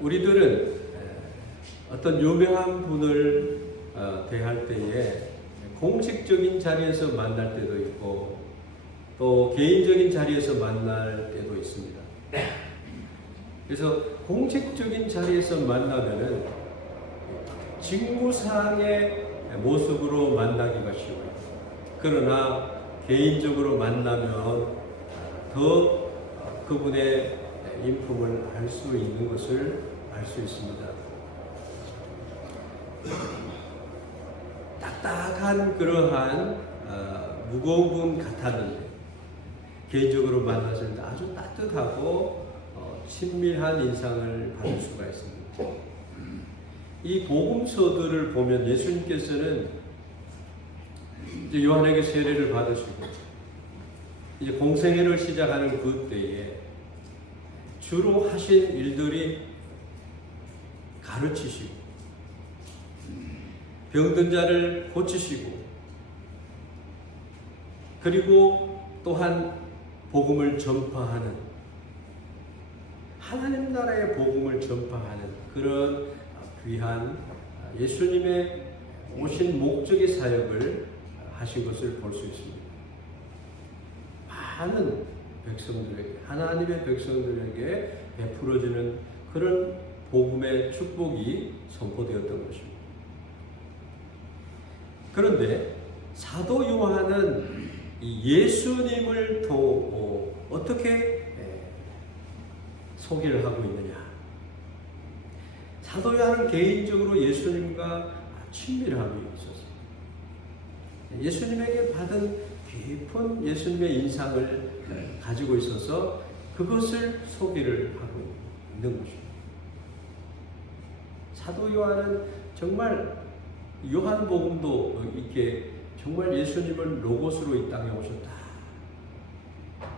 우리들은 어떤 유명한 분을 대할 때에 공식적인 자리에서 만날 때도 있고 또 개인적인 자리에서 만날 때도 있습니다. 그래서 공식적인 자리에서 만나면은 직무상의 모습으로 만나기가 쉬워요. 그러나 개인적으로 만나면 더 그분의 인품을 알 수 있는 것을 알 수 있습니다. 딱딱한 그러한 무거운 분 같았는데 개인적으로 만났을 때 아주 따뜻하고 친밀한 인상을 받을 수가 있습니다. 이 복음서들을 보면 예수님께서는 이제 요한에게 세례를 받으시고 이제 공생애를 시작하는 그때에 주로 하신 일들이 가르치시고 병든 자를 고치시고 그리고 또한 복음을 전파하는 하나님 나라의 복음을 전파하는 그런 귀한 예수님의 오신 목적의 사역을 하신 것을 볼 수 있습니다. 많은 백성들에게 하나님의 백성들에게 베풀어지는 그런 복음의 축복이 선포되었던 것입니다. 그런데 사도 요한은 예수님을 어떻게 소개를 하고 있느냐? 사도 요한은 개인적으로 예수님과 친밀함이 있었습니다. 예수님에게 받은 깊은 예수님의 인상을 가지고 있어서 그것을 소개를 하고 있는 것입니다. 사도 요한은 정말 요한복음도 이렇게 정말 예수님은 로고스로 이 땅에 오셨다.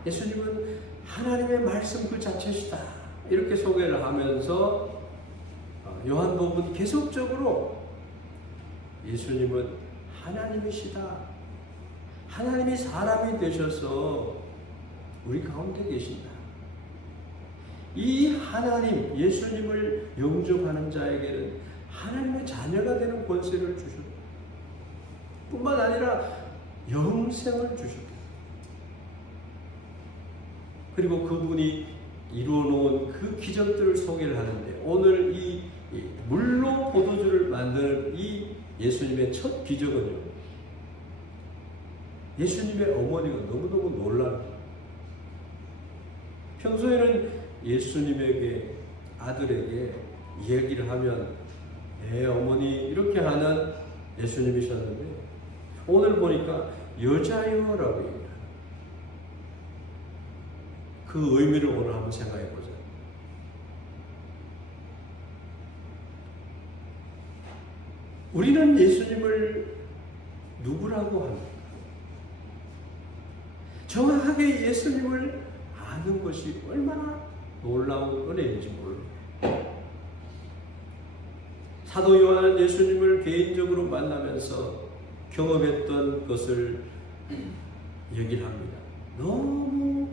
예수님은 하나님의 말씀 그 자체시다. 이렇게 소개를 하면서 요한복음은 계속적으로 예수님은 하나님이시다. 하나님이 사람이 되셔서 우리 가운데 계신다. 이 하나님, 예수님을 영접하는 자에게는 하나님의 자녀가 되는 권세를 주셨다. 뿐만 아니라 영생을 주셨다. 그리고 그분이 이루어놓은 그 기적들을 소개를 하는데 오늘 이 물로 포도주를 만드는 이 예수님의 첫 기적은요. 예수님의 어머니가 너무너무 놀랍니다. 평소에는 예수님에게 아들에게 얘기를 하면 내 어머니 이렇게 하는 예수님이셨는데 오늘 보니까 여자여라고 얘기합니다. 그 의미를 오늘 한번 생각해 보자. 우리는 예수님을 누구라고 합니까? 정확하게 예수님을 아는 것이 얼마나 놀라운 은혜인지 모릅니다. 사도 요한은 예수님을 개인적으로 만나면서 경험했던 것을 얘기를 합니다. 너무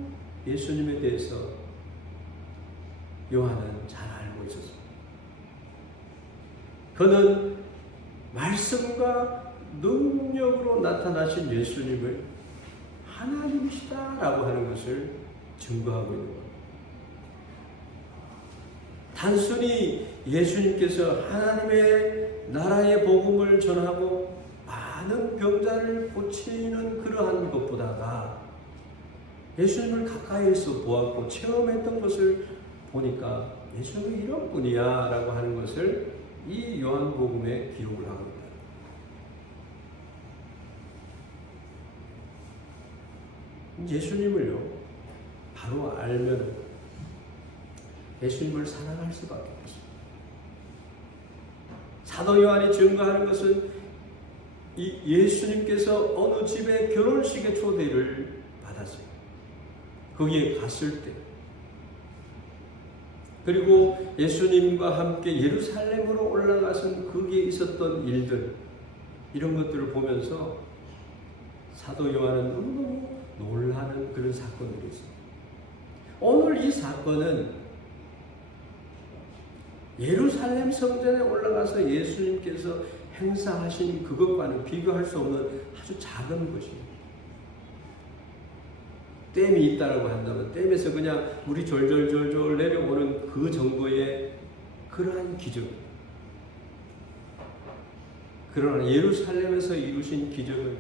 예수님에 대해서 요한은 잘 알고 있었습니다. 그는 말씀과 능력으로 나타나신 예수님을 하나님이시다라고 하는 것을 증거하고 있는 겁니다. 단순히 예수님께서 하나님의 나라의 복음을 전하고 많은 병자를 고치는 그러한 것보다가 예수님을 가까이에서 보았고 체험했던 것을 보니까 예수님이 이런 분이야 라고 하는 것을 이 요한복음에 기록을 합니다. 예수님을요 바로 알면 예수님을 사랑할 수밖에 없습니다. 사도 요한이 증거하는 것은 이 예수님께서 어느 집의 결혼식에 초대를 받았어요. 거기에 갔을 때 그리고 예수님과 함께 예루살렘으로 올라가서 거기에 있었던 일들 이런 것들을 보면서 사도 요한은 너무너무 놀라는 그런 사건들이 있습니다. 오늘 이 사건은 예루살렘 성전에 올라가서 예수님께서 행사하신 그것과는 비교할 수 없는 아주 작은 것입니다. 댐이 있다라고 한다면 댐에서 그냥 물이 졸졸졸졸 내려오는 그 정도의 그러한 기적. 그러나 예루살렘에서 이루신 기적은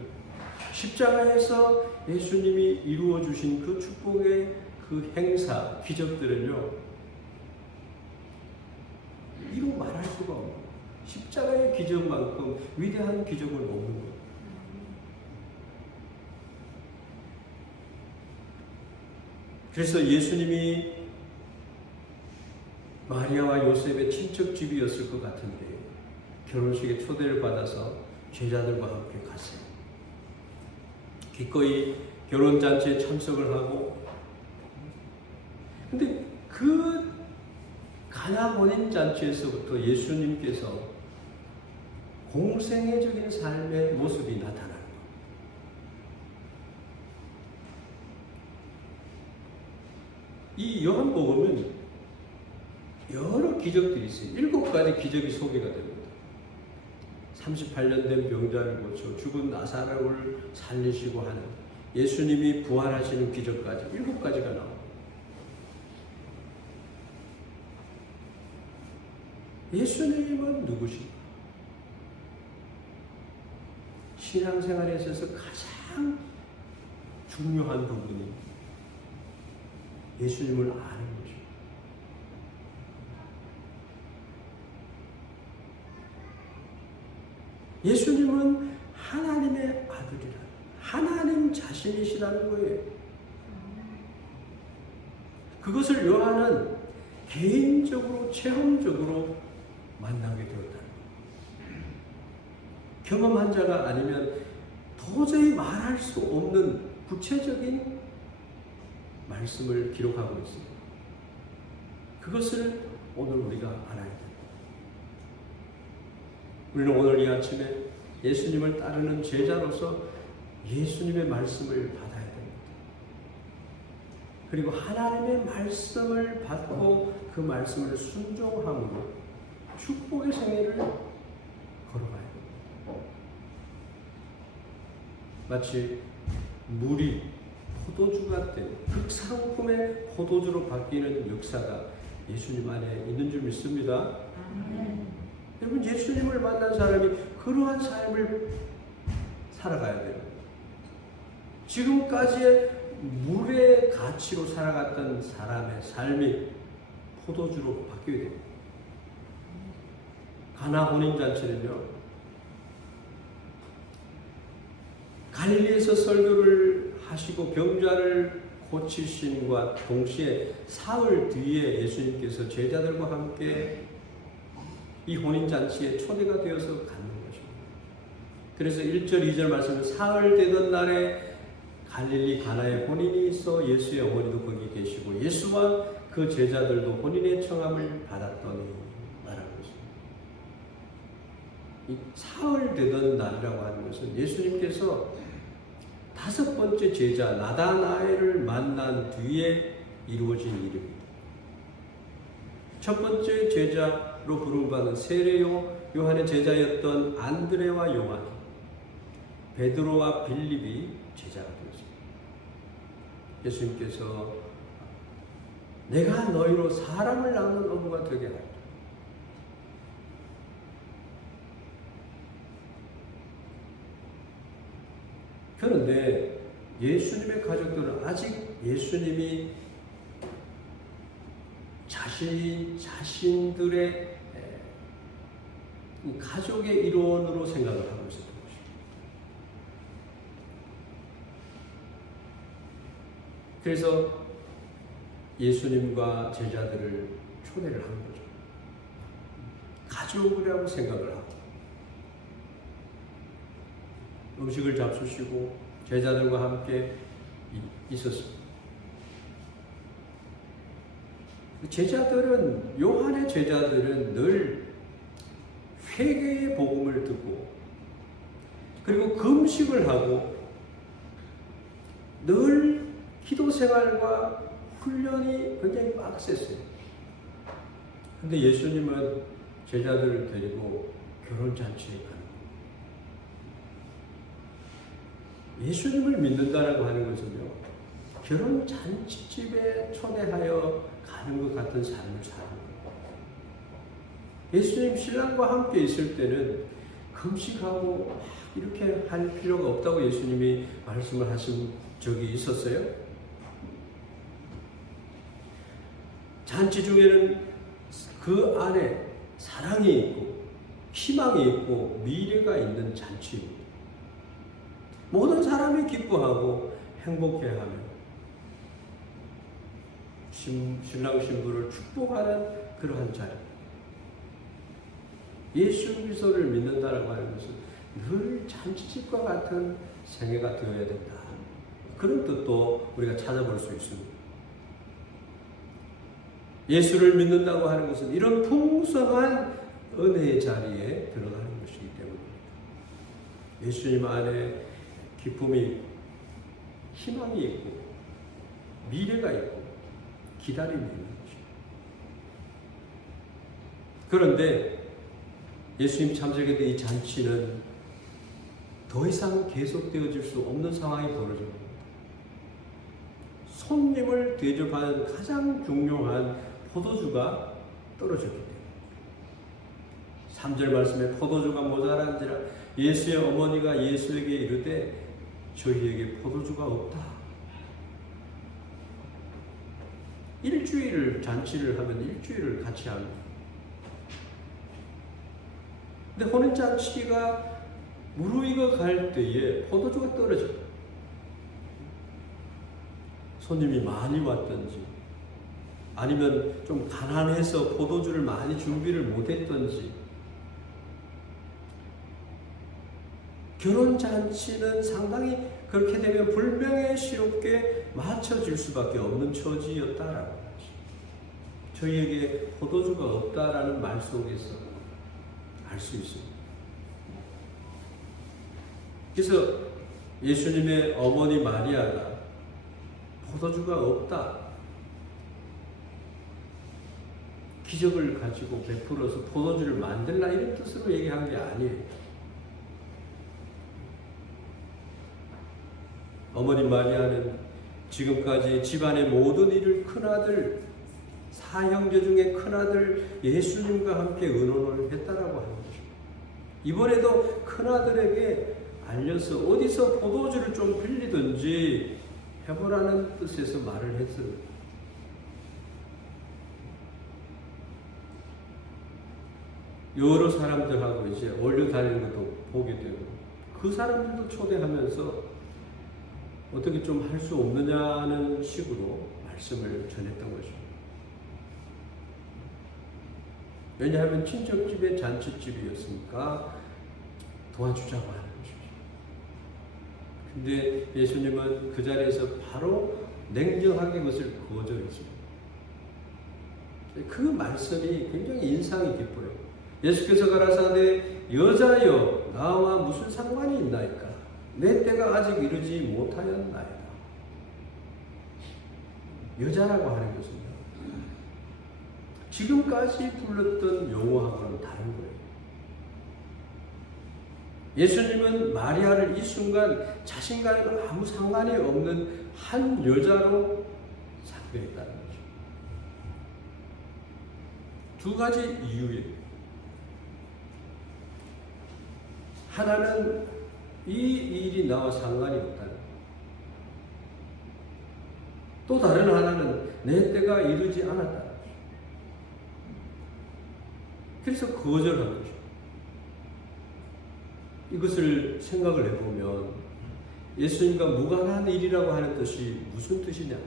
십자가에서 예수님이 이루어 주신 그 축복의 그 행사, 기적들은요, 이루 말할 수가 없는, 십자가의 기적만큼 위대한 기적은 없는 거예요. 그래서 예수님이 마리아와 요셉의 친척집이었을 것 같은데 결혼식에 초대를 받아서 제자들과 함께 갔어요. 기꺼이 결혼잔치에 참석을 하고, 근데 그 가나 혼인잔치에서부터 예수님께서 공생애적인 삶의 모습이 나타나는 거예요. 이 요한복음은 여러 기적들이 있어요. 7가지 기적이 소개가 됩니다. 38년 된 병자를 고쳐 죽은 나사로를 살리시고 하는 예수님이 부활하시는 기적까지 7가지가 나옵니다. 예수님은 누구신가? 신앙생활에 있어서 가장 중요한 부분이 예수님을 아는 것입니다. 예수님은 하나님의 아들이라, 하나님 자신이시라는 거예요. 그것을 요한은 개인적으로 체험적으로 만나게 되었다는 거예요. 경험한 자가 아니면 도저히 말할 수 없는 구체적인 말씀을 기록하고 있습니다. 그것을 오늘 우리가 알아야 됩니다. 우리는 오늘 이 아침에 예수님을 따르는 제자로서 예수님의 말씀을 받아야 됩니다. 그리고 하나님의 말씀을 받고 그 말씀을 순종함으로 축복의 생애를 걸어가야 됩니다. 마치 물이 포도주가 된 극상품의 포도주로 바뀌는 역사가 예수님 안에 있는 줄 믿습니다. 여러분, 예수님을 만난 사람이 그러한 삶을 살아가야 돼요. 지금까지의 물의 가치로 살아갔던 사람의 삶이 포도주로 바뀌어야 됩니다. 가나 혼인잔치는요, 갈릴리에서 설교를 하시고 병자를 고치신과 동시에 사흘 뒤에 예수님께서 제자들과 함께 이 혼인잔치에 초대가 되어서 갖는 것입니다. 그래서 1절, 2절 말씀은 사흘 되던 날에 갈릴리 가나에 혼인이 있어 예수의 어머니도 거기 계시고 예수와 그 제자들도 혼인의 청함을 받았더니 말하는 것입니다. 이 사흘 되던 날이라고 하는 것은 예수님께서 5번째 제자 나다나엘을 만난 뒤에 이루어진 일입니다. 첫 번째 제자로 부름받은 세례요 요한의 제자였던 안드레와 요한, 베드로와 빌립이 제자가 되었습니다. 예수님께서 내가 너희로 사람을 낳는 어부가 되게 하리라. 그런데 예수님의 가족들은 아직 예수님이 자신들의 가족의 일원으로 생각을 하고 있었던 것입니다. 그래서 예수님과 제자들을 초대를 한 거죠. 가족이라고 생각을 하고 음식을 잡수시고 제자들과 함께 있었습니다. 제자들은, 요한의 제자들은 늘 회개의 복음을 듣고 그리고 금식을 하고 늘 기도 생활과 훈련이 굉장히 빡셌어요. 근데 예수님은 제자들을 데리고 결혼잔치에 가는 거예요. 예수님을 믿는다라고 하는 것은요, 결혼잔치집에 초대하여 가는 것 같은 삶을 사는 거예요. 예수님 신랑과 함께 있을 때는 금식하고 이렇게 할 필요가 없다고 예수님이 말씀을 하신 적이 있었어요. 잔치 중에는 그 안에 사랑이 있고 희망이 있고 미래가 있는 잔치입니다. 모든 사람이 기뻐하고 행복해하며 신랑 신부를 축복하는 그러한 자리. 예수 그리스도를 믿는다라고 하는 것은 늘 잔치집과 같은 생애가 되어야 된다. 그런 뜻도 우리가 찾아볼 수 있습니다. 예수를 믿는다고 하는 것은 이런 풍성한 은혜의 자리에 들어가는 것이기 때문입니다. 예수님 안에 기쁨이 있고 희망이 있고 미래가 있고 기다림이 있는 것입니다. 그런데 예수님 참석에 대한 이 잔치는 더 이상 계속되어질 수 없는 상황이 벌어집니다. 손님을 대접하는 가장 중요한 포도주가 떨어졌기 때문에 3절 말씀에 포도주가 모자란지라 예수의 어머니가 예수에게 이르되 저희에게 포도주가 없다. 일주일을 잔치를 하면 일주일을 같이 합니다. 근데 혼인잔치가 무르익어 갈 때에 포도주가 떨어져요. 손님이 많이 왔든지 아니면 좀 가난해서 포도주를 많이 준비를 못했든지 결혼잔치는 상당히 그렇게 되면 불명예스럽게 맞춰질 수밖에 없는 처지였다라고 하죠. 저희에게 포도주가 없다라는 말 속에서 알 수 있습니다. 그래서 예수님의 어머니 마리아가 포도주가 없다. 기적을 가지고 베풀어서 포도주를 만들라 이런 뜻으로 얘기한 게 아니에요. 어머니 마리아는 지금까지 집안의 모든 일을 큰아들, 사형제 중에 큰아들 예수님과 함께 의논을 했다라고 하는 것입니다. 이번에도 큰아들에게 알려서 어디서 포도주를 좀 빌리든지 해보라는 뜻에서 말을 했습니다. 여러 사람들하고 이제 어울려 다니는 것도 보게 되고 그 사람들도 초대하면서 어떻게 좀 할 수 없느냐는 식으로 말씀을 전했던 것입니다. 왜냐하면 친척집의 잔치집이었으니까 도와주자고 하는 것입니다. 근데 예수님은 그 자리에서 바로 냉정하게 그것을 거절했습니다. 그 말씀이 굉장히 인상이 깊어요. 예수께서 가라사대 여자여 나와 무슨 상관이 있나이까 내 때가 아직 이르지 못하였나이다. 여자라고 하는 것은 지금까지 불렀던 용어하고는 다른 거예요. 예수님은 마리아를 이 순간 자신과는 아무 상관이 없는 한 여자로 상대했다는 거죠. 두 가지 이유예요. 하나는 이 일이 나와 상관이 없다는 거예요. 또 다른 하나는 내 때가 이르지 않았다는 거예요. 그래서 거절한 거죠. 이것을 생각을 해보면 예수님과 무관한 일이라고 하는 뜻이 무슨 뜻이냐?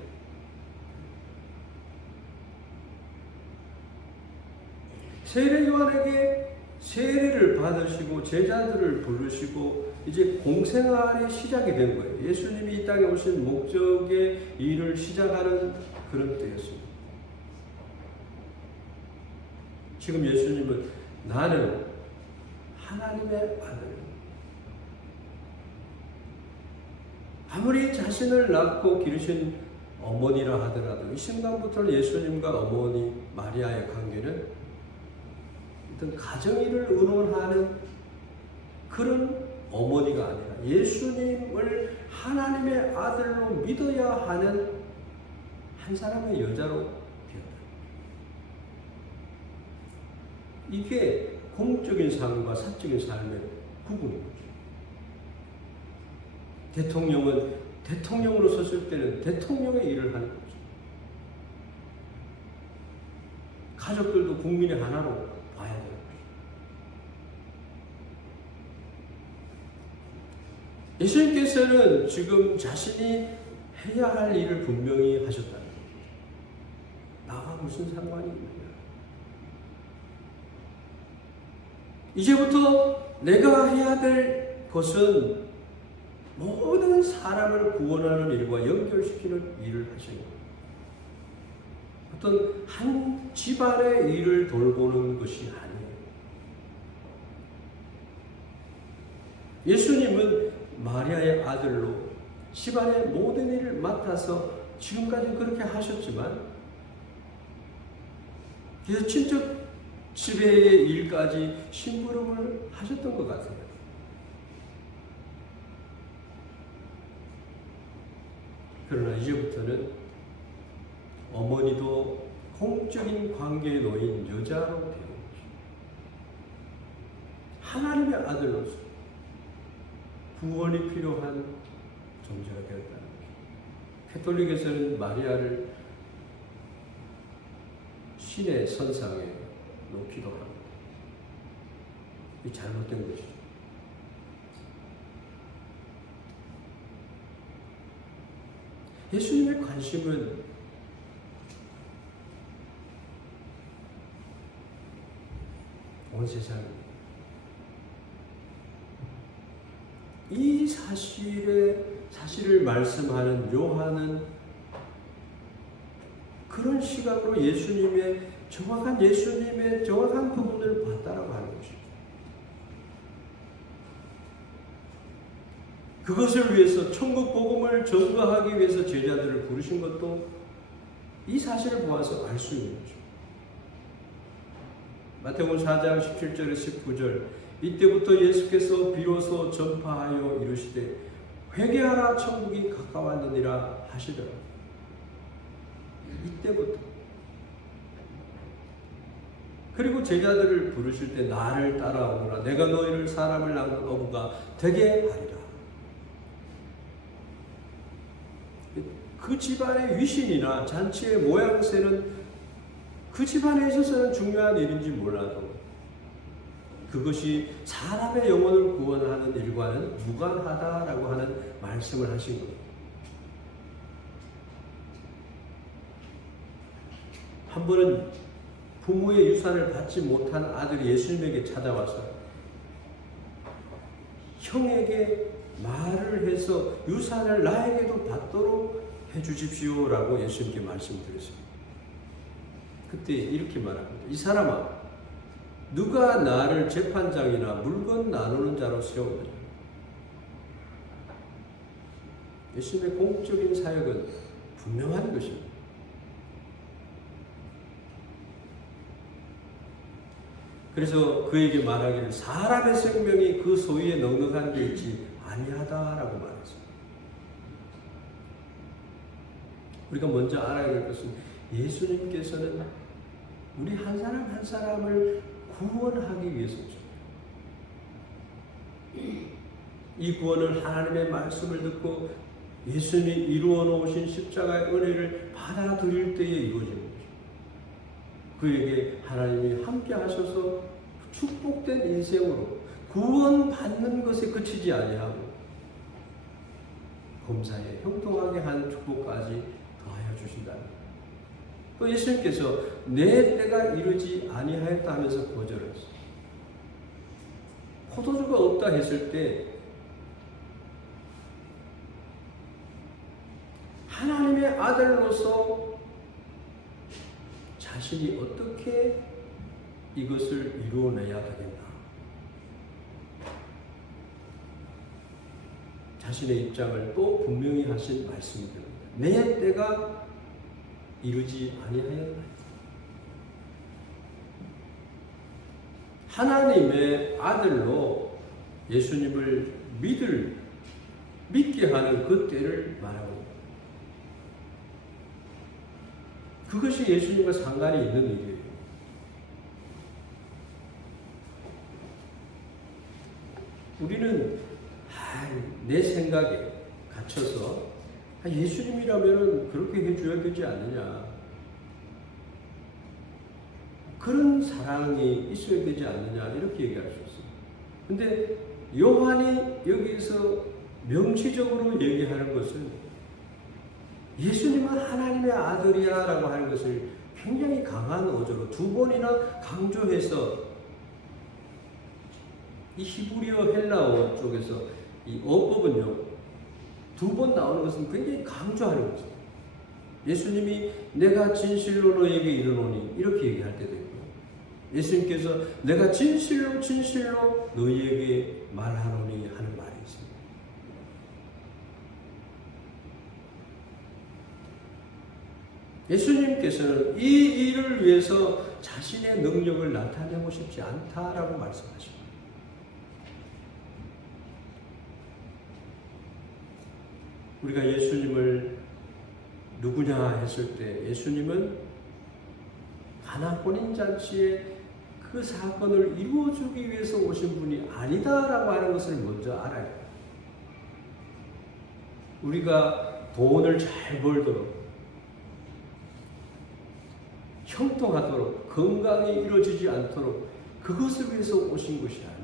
세례 요한에게 세례를 받으시고 제자들을 부르시고 이제 공생활이 시작이 된 거예요. 예수님이 이 땅에 오신 목적의 일을 시작하는 그런 때였습니다. 지금 예수님은 나는 하나님의 아들. 아무리 자신을 낳고 기르신 어머니라 하더라도 이 순간부터는 예수님과 어머니 마리아의 관계는 어떤 가정일을 의논하는 그런 어머니가 아니라 예수님을 하나님의 아들로 믿어야 하는 한 사람의 여자로 되었다. 이게 공적인 삶과 사적인 삶의 구분인 거죠. 대통령은 대통령으로 섰을 때는 대통령의 일을 하는 거죠. 가족들도 국민의 하나로 봐야 되는 거죠. 예수님께서는 지금 자신이 해야 할 일을 분명히 하셨다는 거죠. 나와 무슨 상관이 있느냐. 이제부터 내가 해야 될 것은 모든 사람을 구원하는 일과 연결시키는 일을 하시는 거예요. 어떤 한 집안의 일을 돌보는 것이 아니에요. 예수님은 마리아의 아들로 집안의 모든 일을 맡아서 지금까지 그렇게 하셨지만, 그래서 친척 지배의 일까지 심부름을 하셨던 것 같아요. 그러나 이제부터는 어머니도 공적인 관계에 놓인 여자로 되는 거죠. 하나님의 아들로서 구원이 필요한 존재가 되었다는 거죠. 가톨릭에서는 마리아를 신의 선상에 놓기도 합니다. 이 잘못된 것이죠. 예수님의 관심은 온 세상입니다. 이 사실을 말씀하는 요한은 그런 시각으로 예수님의 정확한 부분을 봤다라고 하는 것입니다. 그것을 위해서 천국 복음을 전가하기 위해서 제자들을 부르신 것도 이 사실을 보아서 알 수 있는 거죠. 마태복음 4장 17절에 19절, 이때부터 예수께서 비로소 전파하여 이르시되 회개하라 천국이 가까웠느니라 하시더라. 이때부터. 그리고 제자들을 부르실 때 나를 따라오너라 내가 너희를 사람을 낳는 어부가 되게 하리라. 그 집안의 위신이나 잔치의 모양새는 그 집안에 있어서는 중요한 일인지 몰라도 그것이 사람의 영혼을 구원하는 일과는 무관하다라고 하는 말씀을 하신 겁니다. 한 번은 부모의 유산을 받지 못한 아들이 예수님에게 찾아와서 형에게 말을 해서 유산을 나에게도 받도록 해주십시오라고 예수님께 말씀드렸습니다. 그때 이렇게 말합니다. 이 사람아, 누가 나를 재판장이나 물건 나누는 자로 세우느냐? 예수님의 공적인 사역은 분명한 것입니다. 그래서 그에게 말하기를 사람의 생명이 그 소유에 넉넉한 게 있지 아니하다라고 말했습니다. 우리가 먼저 알아야 될 것은 예수님께서는 우리 한 사람 한 사람을 구원하기 위해서죠. 이 구원을 하나님의 말씀을 듣고 예수님이 이루어 놓으신 십자가의 은혜를 받아들일 때에 이루어지는 거죠. 그에게 하나님이 함께 하셔서 축복된 인생으로 구원받는 것에 그치지 아니하고 범사에 형통하게 한 축복까지 더하여 주신다는 거예요. 또 예수님께서 내 때가 이르지 아니하였다 하면서 거절했어요. 포도주가 없다 했을 때 하나님의 아들로서 자신이 어떻게 이것을 이루어내야 되겠나. 자신의 입장을 또 분명히 하신 말씀이 됩니다. 내 때가 이르지 아니하였나. 하나님의 아들로 예수님을 믿게 하는 그 때를 말하고 있습니다. 그것이 예수님과 상관이 있는 일이에요. 우리는 내 생각에 갇혀서 예수님이라면 그렇게 해줘야 되지 않느냐, 그런 사랑이 있어야 되지 않느냐, 이렇게 얘기할 수 있어요. 근데 요한이 여기서 명시적으로 얘기하는 것은 예수님은 하나님의 아들이야 라고 하는 것을 굉장히 강한 어조로 두 번이나 강조해서, 이 히브리어 헬라어 쪽에서 이 어법은요, 두 번 나오는 것은 굉장히 강조하는 거죠. 예수님이 내가 진실로 너에게 이르노니 이렇게 얘기할 때도 있고, 예수님께서 내가 진실로 너희에게 말하노니 하는 말이 있습니다. 예수님께서는 이 일을 위해서 자신의 능력을 나타내고 싶지 않다라고 말씀하십니다. 우리가 예수님을 누구냐 했을 때, 예수님은 가나 혼인잔치에 그 사건을 이루어주기 위해서 오신 분이 아니다라고 하는 것을 먼저 알아야 돼요. 우리가 돈을 잘 벌도록, 형통하도록, 건강이 이루어지지 않도록 그것을 위해서 오신 것이 아니에요.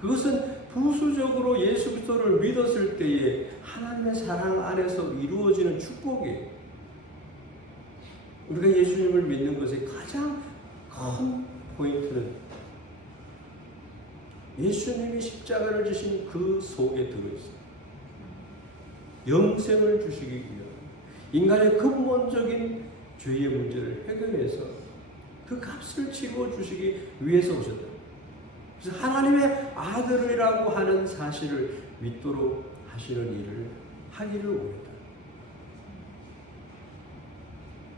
그것은 부수적으로 예수 그리스도를 믿었을 때에 하나님의 사랑 안에서 이루어지는 축복이에요. 우리가 예수님을 믿는 것의 가장 큰 포인트는 예수님이 십자가를 지신 그 속에 들어있어요. 영생을 주시기 위한, 인간의 근본적인 죄의 문제를 해결해서 그 값을 치고 주시기 위해서 오셨다. 그래서 하나님의 아들이라고 하는 사실을 믿도록 하시는 일을 하기를 원했다.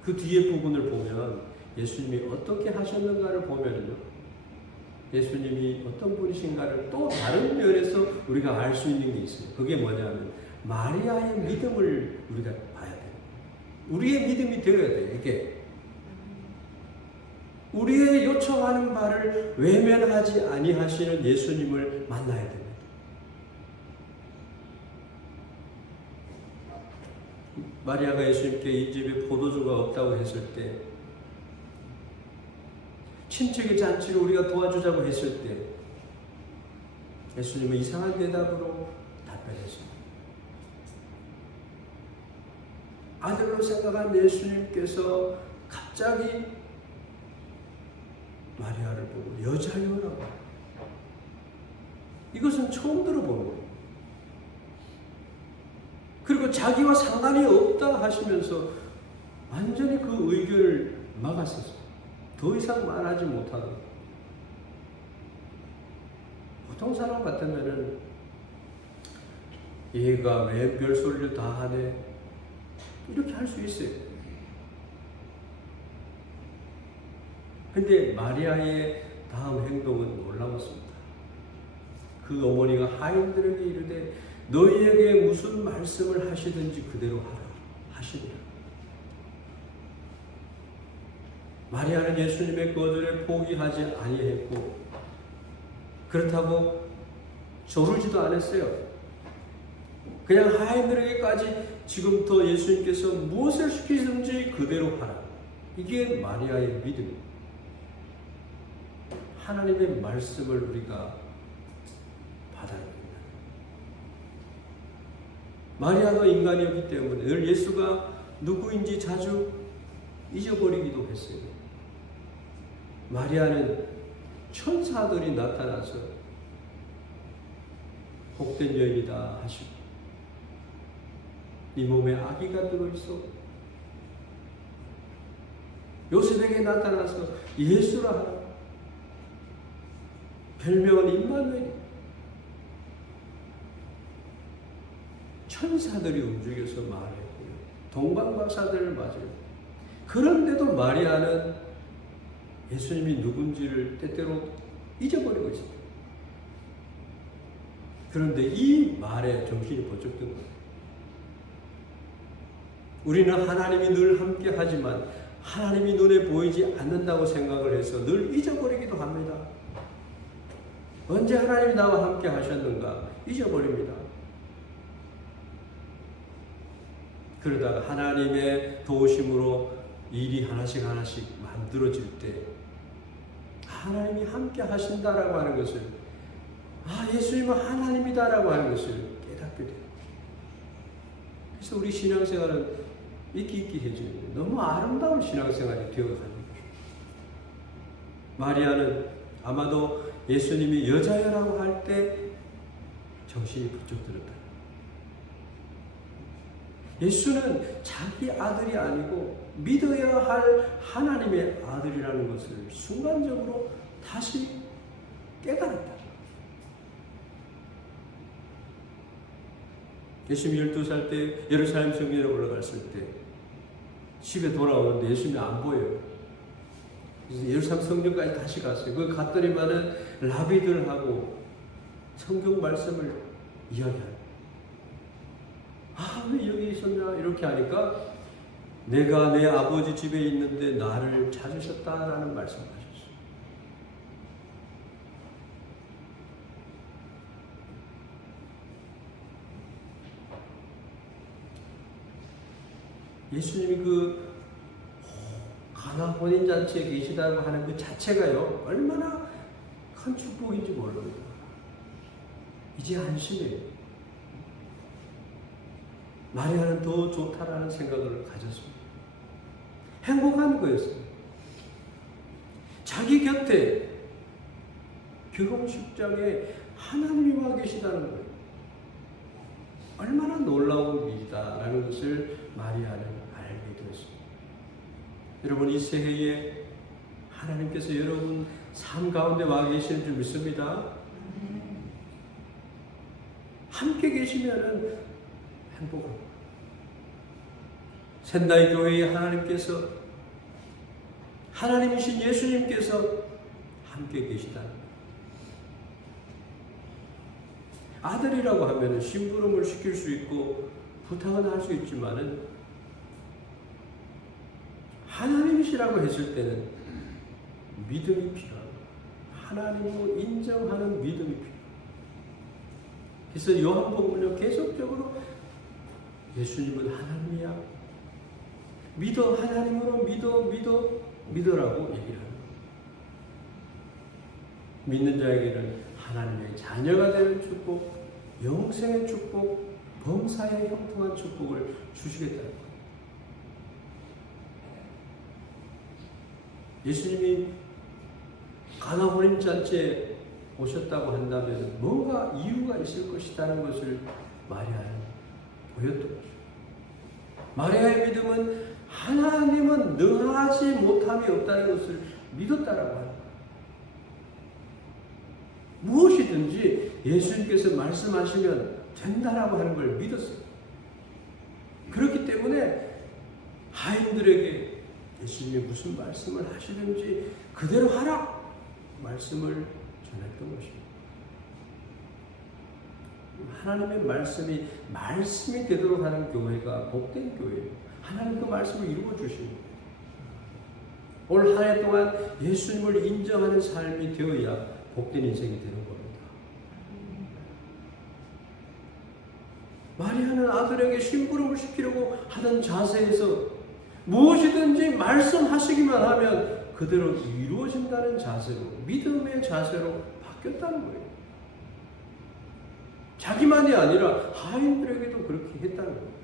그 뒤에 부분을 보면 예수님이 어떻게 하셨는가를 보면요, 예수님이 어떤 분이신가를 또 다른 면에서 우리가 알 수 있는 게 있어요. 그게 뭐냐면 마리아의 믿음을 우리가 봐야 돼요. 우리의 믿음이 되어야 돼요. 이게 우리의 요청하는 바를 외면하지 아니하시는 예수님을 만나야 됩니다. 마리아가 예수님께 이 집에 포도주가 없다고 했을 때, 친척의 잔치를 우리가 도와주자고 했을 때, 예수님은 이상한 대답으로 답변했습니다. 아들로 생각한 예수님께서 갑자기 마리아를 보고 여자여라고, 이것은 처음 들어보는 거예요. 그리고 자기와 상관이 없다 하시면서 완전히 그 의견을 막았었어요. 더 이상 말하지 못하고. 보통 사람 같으면은 얘가 왜 별소리를 다 하네, 이렇게 할 수 있어요. 근데 마리아의 다음 행동은 놀라웠습니다. 그 어머니가 하인들에게 이르되 너희에게 무슨 말씀을 하시든지 그대로 하라 하시니라. 마리아는 예수님의 거절에 포기하지 아니했고, 그렇다고 조르지도 않았어요. 그냥 하인들에게까지 지금부터 예수님께서 무엇을 시키든지 그대로 하라. 이게 마리아의 믿음입니다. 하나님의 말씀을 우리가 받아야 됩니다. 마리아도 인간이었기 때문에 늘 예수가 누구인지 자주 잊어버리기도 했어요. 마리아는 천사들이 나타나서 복된 여인이다 하시고, 네 몸에 아기가 들어있어, 요셉에게 나타나서 예수라 하라, 별명은 임마누엘, 천사들이 움직여서 말했고요. 동방박사들을 맞아요. 그런데도 마리아는 예수님이 누군지를 때때로 잊어버리고 있습니다. 그런데 이 말에 정신이 번쩍 든 거예요. 우리는 하나님이 늘 함께 하지만 하나님이 눈에 보이지 않는다고 생각을 해서 늘 잊어버리기도 합니다. 언제 하나님이 나와 함께 하셨는가 잊어버립니다. 그러다가 하나님의 도우심으로 일이 하나씩 만들어질 때 하나님이 함께 하신다라고 하는 것을, 예수님은 하나님이다라고 하는 것을 깨닫게 돼요. 그래서 우리 신앙생활은 있기있기해지는데 너무 아름다운 신앙생활이 되어가는 거예요. 마리아는 아마도 예수님이 여자여라고 할 때 정신이 부쩍 들었다. 예수는 자기 아들이 아니고 믿어야 할 하나님의 아들이라는 것을 순간적으로 다시 깨달았다. 예수님이 12살 때 예루살렘 성전에 올라갔을 때 집에 돌아오는데 예수님이 안 보여요. 그래서 예루살렘 성전까지 다시 갔어요. 거기 갔더니만은 라비들하고 성경 말씀을 이야기하는. 왜 여기 있었냐 이렇게 하니까 내가 내 아버지 집에 있는데 나를 찾으셨다라는 말씀을 하셨어요. 예수님이 그 가나 혼인잔치에 계시다고 하는 그 자체가요 얼마나 큰 축복인지 모릅니다. 이제 안심해요. 마리아는 더 좋다라는 생각을 가졌습니다. 행복한 거였어요. 자기 곁에 결혼식장에 하나님이 와 계시다는 거예요. 얼마나 놀라운 일이다라는 것을 마리아는 알게 되었습니다. 여러분, 이 새해에 하나님께서 여러분 삶 가운데 와 계시는 줄 믿습니다. 함께 계시면은 행복합니다. 샌다이 교회에 하나님께서, 하나님이신 예수님께서 함께 계시다. 아들이라고 하면 심부름을 시킬 수 있고 부탁은 할 수 있지만은 하나님이시라고 했을 때는 믿음이 필요합니다. 하나님으로 인정하는 믿음이 필요합니다. 그래서 요한복음은요 계속적으로 예수님은 하나님이야. 믿어, 하나님으로 믿어라고 얘기를 합니다. 믿는 자에게는 하나님의 자녀가 되는 축복, 영생의 축복, 범사에 형통한 축복을 주시겠다는 거예요. 예수님이 가나 혼인잔치에 오셨다고 한다면 뭔가 이유가 있을 것이라는 것을 마리아는 보였던 거죠. 마리아의 믿음은 하나님은 능하지 못함이 없다는 것을 믿었다라고 합니다. 무엇이든지 예수님께서 말씀하시면 된다라고 하는 걸 믿었어요. 그렇기 때문에 하인들에게 예수님이 무슨 말씀을 하시든지 그대로 하라 말씀을 전했던 것입니다. 하나님의 말씀이 되도록 하는 교회가 복된 교회예요. 하나님 그 말씀을 이루어 주시는 거예요. 올 한 해 동안 예수님을 인정하는 삶이 되어야 복된 인생이 되는 겁니다. 마리아는 아들에게 심부름을 시키려고 하던 자세에서 무엇이든지 말씀하시기만 하면 그대로 이루어진다는 자세로, 믿음의 자세로 바뀌었다는 거예요. 자기만이 아니라 하인들에게도 그렇게 했다는 거예요.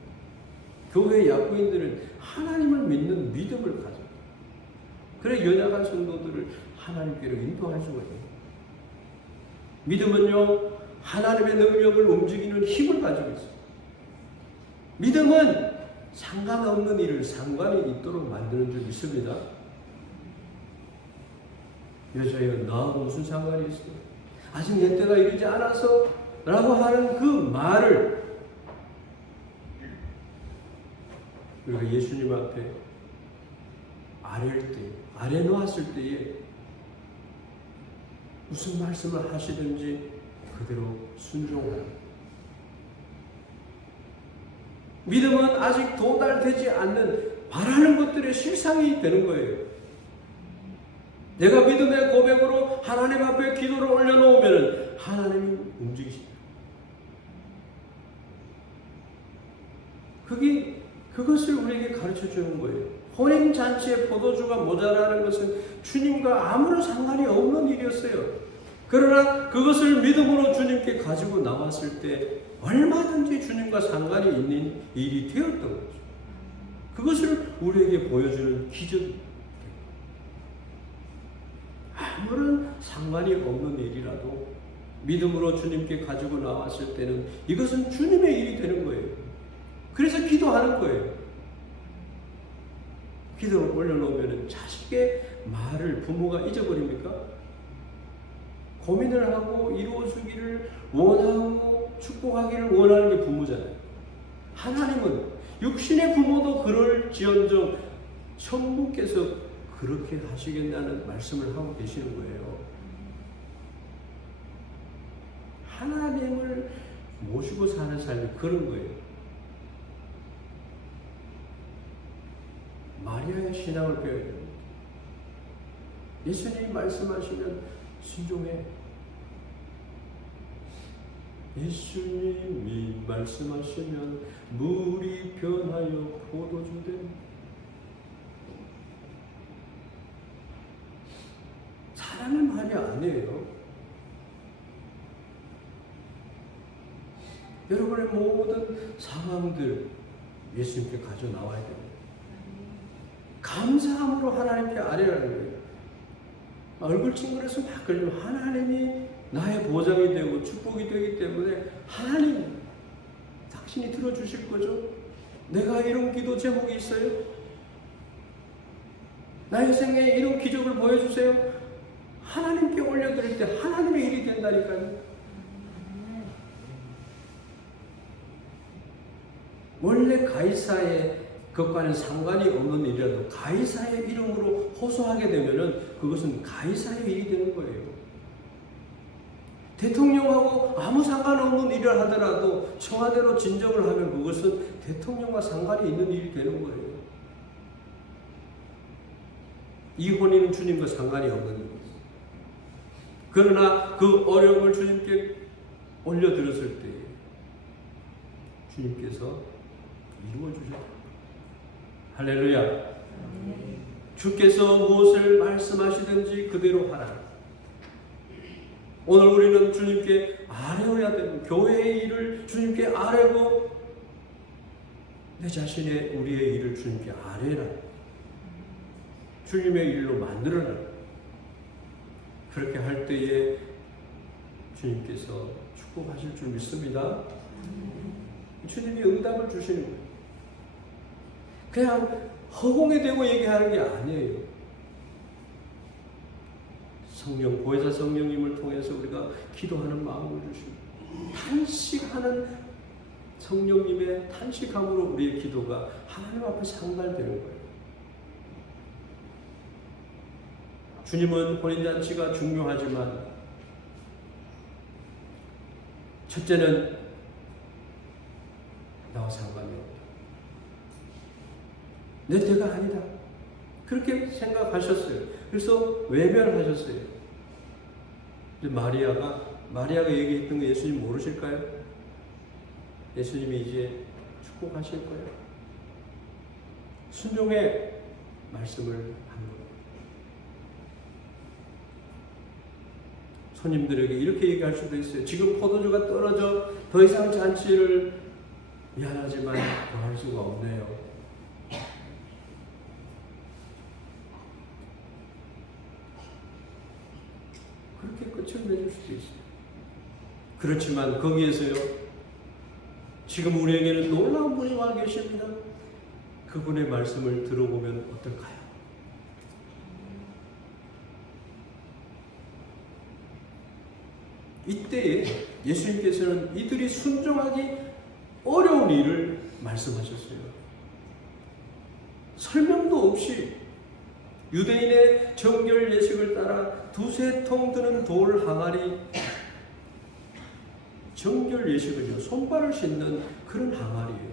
교회 약부인들은 하나님을 믿는 믿음을 가져. 그래 연약한 성도들을 하나님께로 인도할 수가 있어요. 믿음은요 하나님의 능력을 움직이는 힘을 가지고 있어요. 믿음은 상관없는 일을 상관이 있도록 만드는 줄 믿습니다. 여자여 나하고 무슨 상관이 있어? 아직 내 때가 이르지 않아서 라고 하는 그 말을 우리가 예수님 앞에 아랠 때 아래 놓았을 때에 무슨 말씀을 하시든지 그대로 순종하라. 믿음은 아직 도달되지 않는 바라는 것들의 실상이 되는 거예요. 내가 믿음의 고백으로 하나님 앞에 기도를 올려놓으면 하나님이 움직이십니다. 그것을 우리에게 가르쳐 주는 거예요. 혼인잔치에 포도주가 모자라는 것은 주님과 아무런 상관이 없는 일이었어요. 그러나 그것을 믿음으로 주님께 가지고 나왔을 때 얼마든지 주님과 상관이 있는 일이 되었던 거죠. 그것을 우리에게 보여주는 기적. 아무런 상관이 없는 일이라도 믿음으로 주님께 가지고 나왔을 때는 이것은 주님의 일이 되는 거예요. 그래서 기도하는 거예요. 기도를 올려놓으면 자식의 말을 부모가 잊어버립니까? 고민을 하고 이루어주기를 원하고 축복하기를 원하는 게 부모잖아요. 하나님은 육신의 부모도 그럴지언정 성부께서 그렇게 하시겠다는 말씀을 하고 계시는 거예요. 하나님을 모시고 사는 삶이 그런 거예요. 마리아의 신앙을 배워야 됩니다. 예수님이 말씀하시면 순종해. 예수님이 말씀하시면 물이 변하여 포도주 됩니다. 사람의 말이 아니에요. 여러분의 모든 상황들 예수님께 가져 나와야 됩니다. 감사함으로 하나님께 아뢰라는 거예요. 얼굴 찡그려서 막 그러면 하나님이 나의 보장이 되고 축복이 되기 때문에 하나님 당신이 들어주실 거죠? 내가 이런 기도 제목이 있어요? 나의 생애에 이런 기적을 보여주세요. 하나님께 올려드릴 때 하나님의 일이 된다니까요. 원래 가이사의 그것과는 상관이 없는 일이라도 가이사의 이름으로 호소하게 되면은 그것은 가이사의 일이 되는 거예요. 대통령하고 아무 상관없는 일을 하더라도 청와대로 진정을 하면 그것은 대통령과 상관이 있는 일이 되는 거예요. 이 혼인은 주님과 상관이 없는 일입니다. 그러나 그 어려움을 주님께 올려드렸을 때 주님께서 이루어주셨다. 할렐루야. 주께서 무엇을 말씀하시든지 그대로 하라. 오늘 우리는 주님께 아뢰어야 됩니다. 교회의 일을 주님께 아뢰고 내 자신의 우리의 일을 주님께 아뢰라. 주님의 일로 만들어라. 그렇게 할 때에 주님께서 축복하실 줄 믿습니다. 주님이 응답을 주시는 거예요. 그냥 허공에 대고 얘기하는 게 아니에요. 성령, 보혜사 성령님을 통해서 우리가 기도하는 마음을 주시고 탄식하는 성령님의 탄식함으로 우리의 기도가 하나님 앞에 상달되는 거예요. 주님은 혼인잔치가 중요하지만 첫째는 나와 상관이 없다. 내 때가 아니다. 그렇게 생각하셨어요. 그래서 외면하셨어요. 마리아가 얘기했던 거 예수님 모르실까요? 예수님이 이제 축복하실 거예요. 순종의 말씀을 한 거예요. 손님들에게 이렇게 얘기할 수도 있어요. 지금 포도주가 떨어져 더 이상 잔치를 미안하지만 더 할 수가 없네요. 그렇게 끝을 맺을 수도 있어요. 그렇지만 거기에서요, 지금 우리에게는 놀라운 분이 와 계십니다. 그분의 말씀을 들어보면 어떨까요? 이때에 예수님께서는 이들이 순종하기 어려운 일을 말씀하셨어요. 설명도 없이 유대인의 정결 예식을 따라 두세 통 드는 돌 항아리, 정결 예식은요, 손발을 씻는 그런 항아리예요.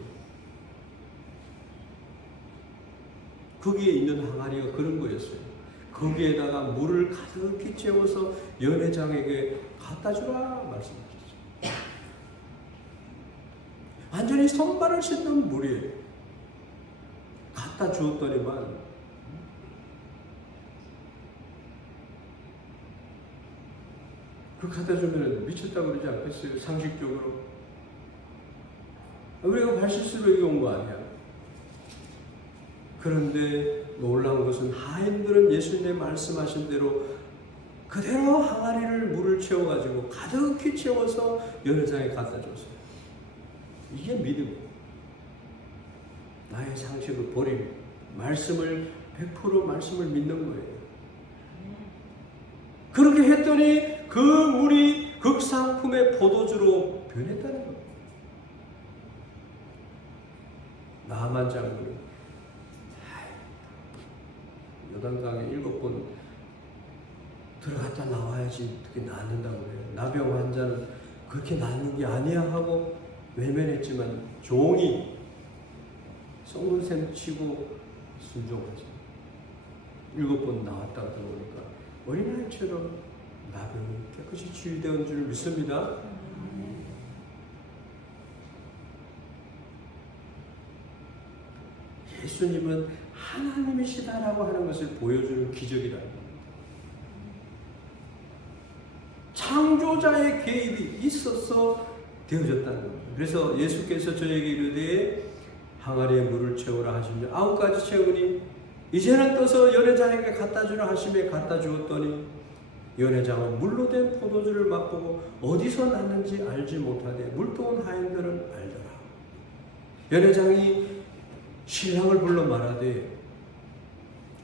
거기에 있는 항아리가 그런 거였어요. 거기에다가 물을 가득히 채워서 연회장에게 갖다 주라 말씀하셨어요. 완전히 손발을 씻는 물이에요. 갖다 주었더니만 그 갖다 주면 미쳤다고 그러지 않겠어요? 상식적으로. 우리가 발실수로 이겨온 거 아니야. 그런데 놀라운 것은 하인들은 예수님의 말씀하신 대로 그대로 항아리를 물을 채워가지고 가득히 채워서 연회장에 갖다 줬어요. 이게 믿음. 나의 상식을 버리고 말씀을 100% 말씀을 믿는 거예요. 그렇게 했더니 그 물이 극상품의 포도주로 변했다는 거예요. 나만 장군은 요단강에 7번 들어갔다 나와야지 어떻게 낫는다고 그래요. 나병 환자는 그렇게 낫는 게 아니야 하고 외면했지만 종이 썩는셈 치고 순종하지. 7번 나왔다가 들어오니까 어린아이처럼 나병이 깨끗이 치유되는 줄 믿습니다. 예수님은 하나님이시다라고 하는 것을 보여주는 기적이라는 겁니다. 창조자의 개입이 있어서 되어졌다는 겁니다. 그래서 예수께서 저에게 이르되 항아리에 물을 채우라 하시며 9가지 채우니 이제는 떠서 연회장에게 갖다 주라 하시며 갖다 주었더니 연회장은 물로 된 포도주를 맛보고 어디서 났는지 알지 못하되 물동원 하인들은 알더라. 연회장이 신랑을 불러 말하되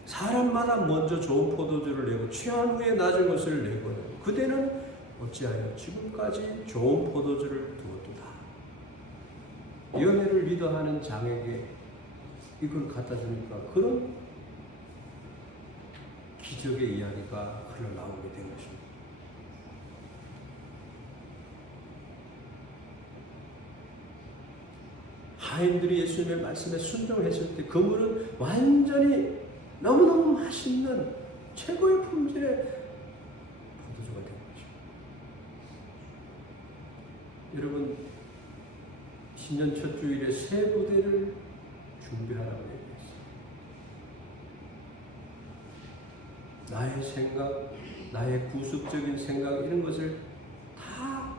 사람마다 먼저 좋은 포도주를 내고 취한 후에 낮은 것을 내거든 그대는 어찌하여 지금까지 좋은 포도주를 두었도다. 연회를 리더하는 장에게 이걸 갖다 주니까 그런 기적의 이야기가 흘러나오게 된 것입니다. 하인들이 예수님의 말씀에 순종했을 때 그 물은 완전히 너무너무 맛있는 최고의 품질의 포도주가 된 것입니다. 여러분, 신년 첫 주일에 새 부대를 준비하라고 얘기했어요. 나의 생각, 나의 구습적인 생각 이런 것을 다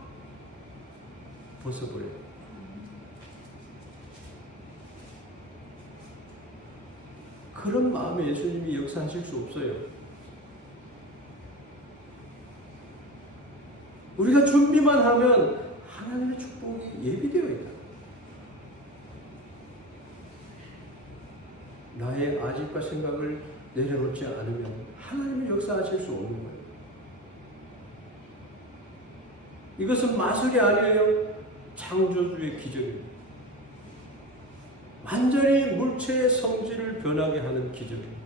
벗어버려요. 그런 마음에 예수님이 역사하실 수 없어요. 우리가 준비만 하면 하나님의 축복이 예비되어 있다. 나의 아집과 생각을 내려놓지 않으면 하나님의 역사하실 수 없는 거예요. 이것은 마술이 아니에요. 창조주의 기적입니다. 완전히 물체의 성질을 변하게 하는 기적입니다.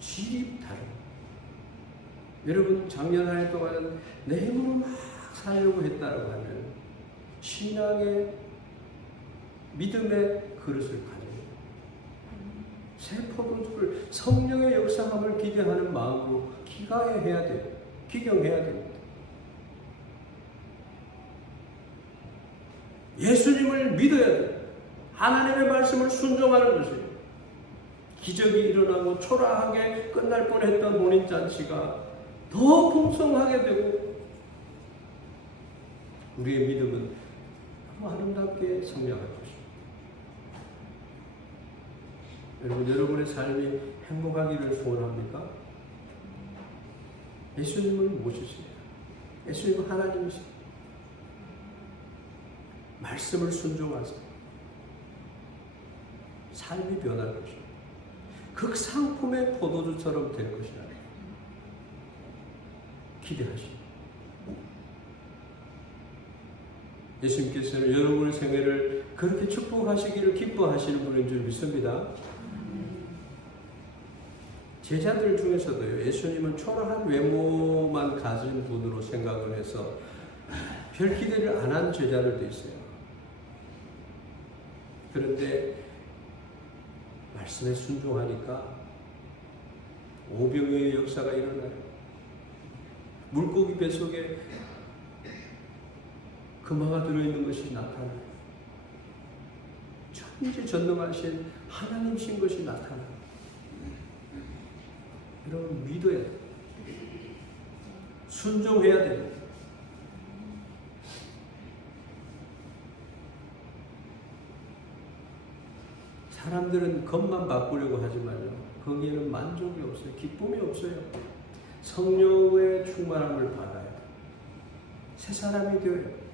질이 다릅니다. 여러분, 작년 한 해 동안은 내 힘으로 막 살려고 했다고 하면 신앙의 믿음의 그릇을 가져요. 새 포도주를 성령의 역사함을 기대하는 마음으로 기가해야 돼요. 기경해야 됩니다. 예수님을 믿어야 돼요. 하나님의 말씀을 순종하는 것이에요. 기적이 일어나고 초라하게 끝날 뻔했던 혼인잔치가 더 풍성하게 되고 우리의 믿음은 너무 아름답게 성장할 것입니다. 여러분, 여러분의 삶이 행복하기를 소원합니까? 예수님을 모시세요. 예수님은 하나님이십니다. 말씀을 순종하세요. 삶이 변할 것입니다. 극상품의 포도주처럼 될 것이라 기대하십니다. 예수님께서는 여러분의 생애를 그렇게 축복하시기를 기뻐하시는 분인 줄 믿습니다. 제자들 중에서도요, 예수님은 초라한 외모만 가진 분으로 생각을 해서 별 기대를 안 한 제자들도 있어요. 그런데 말씀에 순종하니까 오병이어의 역사가 일어나요. 물고기 뱃속에 금화가 들어있는 것이 나타나요. 천지전능하신 하나님신 것이 나타나요. 여러분 믿어야 돼요. 순종해야 돼요. 사람들은 것만 바꾸려고 하지만요, 거기에는 만족이 없어요. 기쁨이 없어요. 성령의 충만함을 받아야 돼요. 새 사람이 되어요.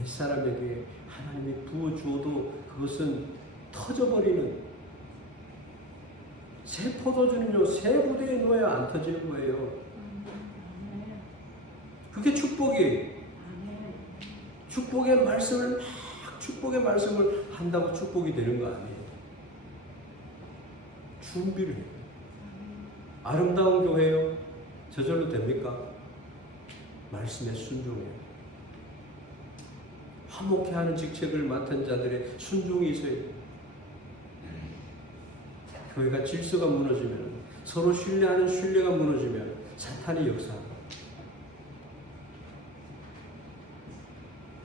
옛사람에게 하나님이 부어주어도 그것은 터져버리는, 새 포도주는요, 새 부대에 넣어야 안 터지는 거예요. 그게 축복이에요. 축복의 말씀을 축복의 말씀을 한다고 축복이 되는 거 아니에요. 준비를 해요. 아름다운 교회요, 저절로 됩니까? 말씀에 순종해요. 화목해 하는 직책을 맡은 자들의 순종이 있어야 돼요. 교회가 질서가 무너지면, 서로 신뢰하는 신뢰가 무너지면 사탄이 역사합니다.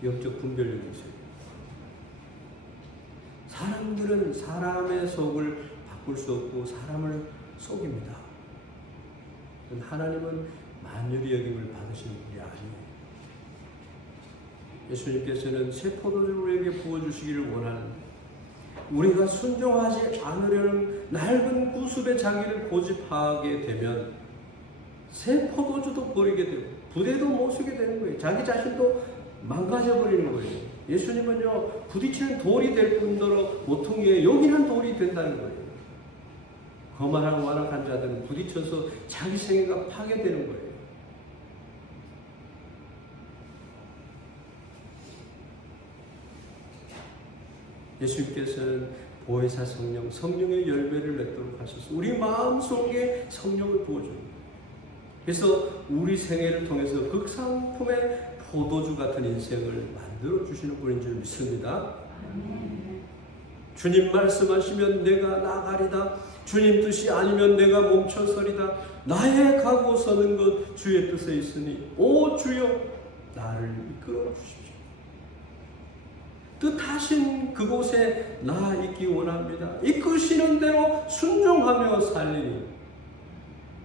영적 분별력이 있어요. 사람들은 사람의 속을 바꿀 수 없고 사람을 속입니다. 하나님은 만유리 여김을 받으시는 분이 아니에요. 예수님께서는 새 포도주를 우리에게 부어주시기를 원하는데, 우리가 순종하지 않으려는 낡은 구습의 자기를 고집하게 되면 새 포도주도 버리게 되고 부대도 못 쓰게 되는 거예요. 자기 자신도 망가져버리는 거예요. 예수님은요, 부딪히는 돌이 될 뿐더러 모퉁이에 요긴한 돌이 된다는 거예요. 거만하고 완악한 자들은 부딪혀서 자기 생애가 파괴되는 거예요. 예수님께서는 보혜사 성령, 성령의 열매를 맺도록 하셔서 우리 마음속에 성령을 부어줍니다. 그래서 우리 생애를 통해서 극상품의 포도주 같은 인생을 만들어 주시는 분인 줄 믿습니다. 주님 말씀하시면 내가 나가리다. 주님 뜻이 아니면 내가 멈춰서리다. 나의 가고 서는 것 주의 뜻에 있으니 오 주여 나를 이끌어 주십시오. 뜻하신 그곳에 나 있기 원합니다. 이끄시는 대로 순종하며 살리니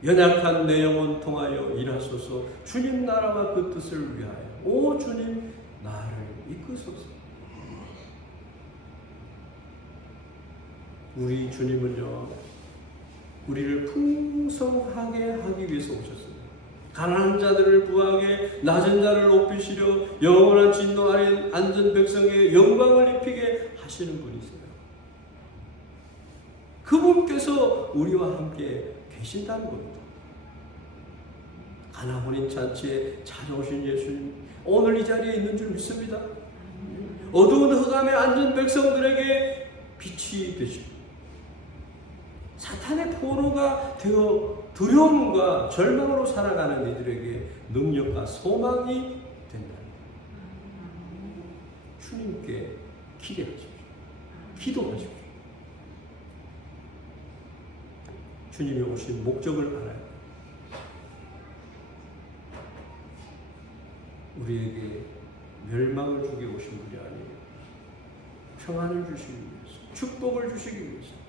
연약한 내 영혼 통하여 일하소서. 주님 나라와 그 뜻을 위하여 오 주님 나를 이끄소서. 우리 주님은요, 우리를 풍성하게 하기 위해서 오셨습니다. 가난한 자들을 부하게, 낮은 자를 높이시려 영원한 진노 아래 앉은 백성의 영광을 입히게 하시는 분이세요. 그분께서 우리와 함께 계신다는 겁니다. 가나 혼인잔치에 찾아오신 예수님, 오늘 이 자리에 있는 줄 믿습니다. 어두운 흑암에 앉은 백성들에게 빛이 되십니다. 사탄의 포로가 되어 두려움과 절망으로 살아가는 이들에게 능력과 소망이 된다. 주님께 기대하십시오. 기도하십시오. 주님이 오신 목적을 알아요. 우리에게 멸망을 주게 오신 분이 아니에요. 평안을 주시기 위해서, 축복을 주시기 위해서.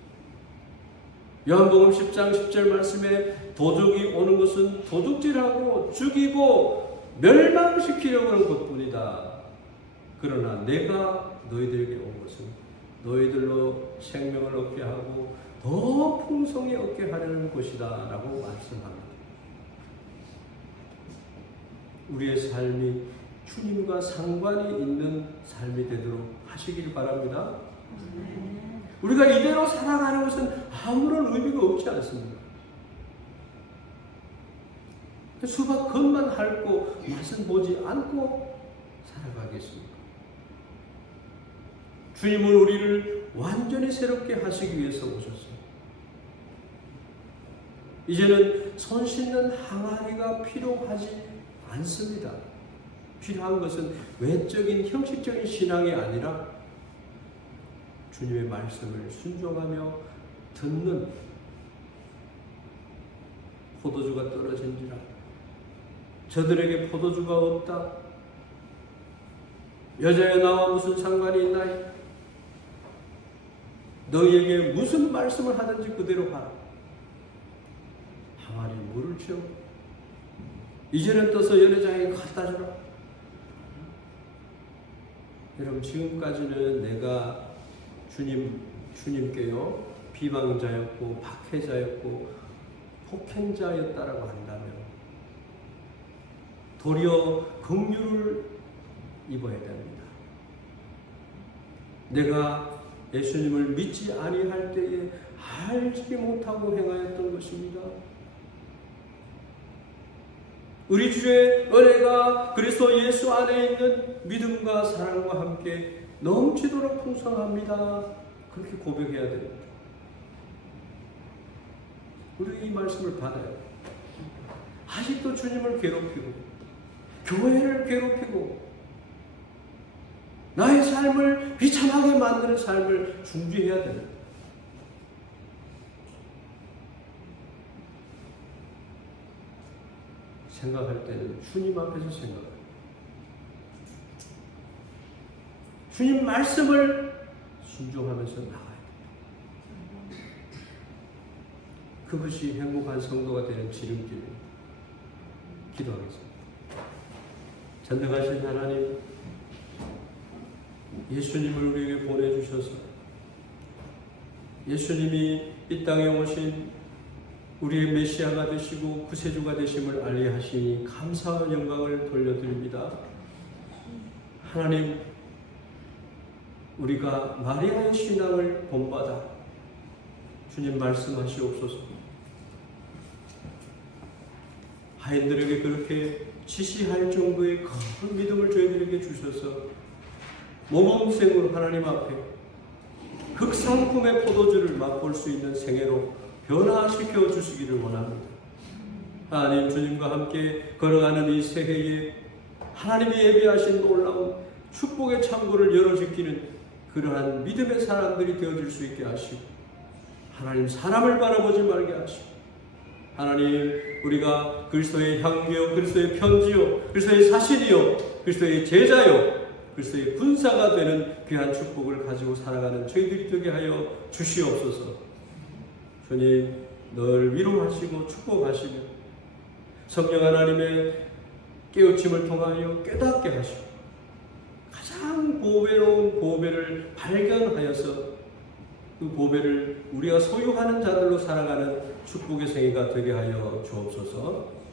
요한복음 10장 10절 말씀에 도적이 오는 것은 도둑질하고 죽이고 멸망시키려고 하는 것뿐이다. 그러나 내가 너희들에게 온 것은 너희들로 생명을 얻게 하고 더 풍성히 얻게 하려는 것이다 라고 말씀합니다. 우리의 삶이 주님과 상관이 있는 삶이 되도록 하시길 바랍니다. 우리가 이대로 살아가는 것은 아무런 의미가 없지 않습니다. 수박 겉만 핥고 맛은 보지 않고 살아가겠습니까? 주님은 우리를 완전히 새롭게 하시기 위해서 오셨어요. 이제는 손 씻는 항아리가 필요하지 않습니다. 필요한 것은 외적인 형식적인 신앙이 아니라 주님의 말씀을 순종하며 듣는 포도주가 떨어진지라 저들에게 포도주가 없다. 여자여 나와 무슨 상관이 있나이? 너희에게 무슨 말씀을 하든지 그대로 하라. 항아리 물을 채워 이제는 떠서 연회장에 갖다 주라. 여러분, 지금까지는 내가 주님께요 비방자였고 박해자였고 폭행자였다라고 한다면 도리어 긍휼을 입어야 됩니다. 내가 예수님을 믿지 아니할 때에 알지 못하고 행하였던 것입니다. 우리 주의 은혜가 그리스도 예수 안에 있는 믿음과 사랑과 함께 넘치도록 풍성합니다. 그렇게 고백해야 됩니다. 우리 이 말씀을 받아요. 아직도 주님을 괴롭히고 교회를 괴롭히고 나의 삶을 비참하게 만드는 삶을 중지해야 됩니다. 생각할 때는 주님 앞에서 생각해요. 주님 말씀을 순종하면서 나가야 돼요. 그것이 행복한 성도가 되는 지름길입니다. 기도하겠습니다. 전능하신 하나님, 예수님을 우리에게 보내주셔서 예수님이 이 땅에 오신 우리의 메시아가 되시고 구세주가 되심을 알리하시니 감사와 영광을 돌려드립니다. 하나님, 우리가 마리아의 신앙을 본받아 주님 말씀하시옵소서. 하인들에게 그렇게 지시할 정도의 큰 믿음을 저희들에게 주셔서 모범생으로 하나님 앞에 흑상품의 포도주를 맛볼 수 있는 생애로 변화시켜 주시기를 원합니다. 하나님, 주님과 함께 걸어가는 이 새해에 하나님이 예비하신 놀라운 축복의 창고를 열어짓기는 그러한 믿음의 사람들이 되어질 수 있게 하시고, 하나님 사람을 바라보지 말게 하시고, 하나님 우리가 그리스도의 향기요, 그리스도의 편지요, 그리스도의 사신이요, 그리스도의 제자요, 그리스도의 군사가 되는 귀한 축복을 가지고 살아가는 저희들이 되게 하여 주시옵소서. 주님, 늘 위로하시고 축복하시며 성령 하나님의 깨우침을 통하여 깨닫게 하시고 가장 보배로운 보배를 발견하여서 그 보배를 우리가 소유하는 자들로 살아가는 축복의 생애가 되게 하여 주옵소서.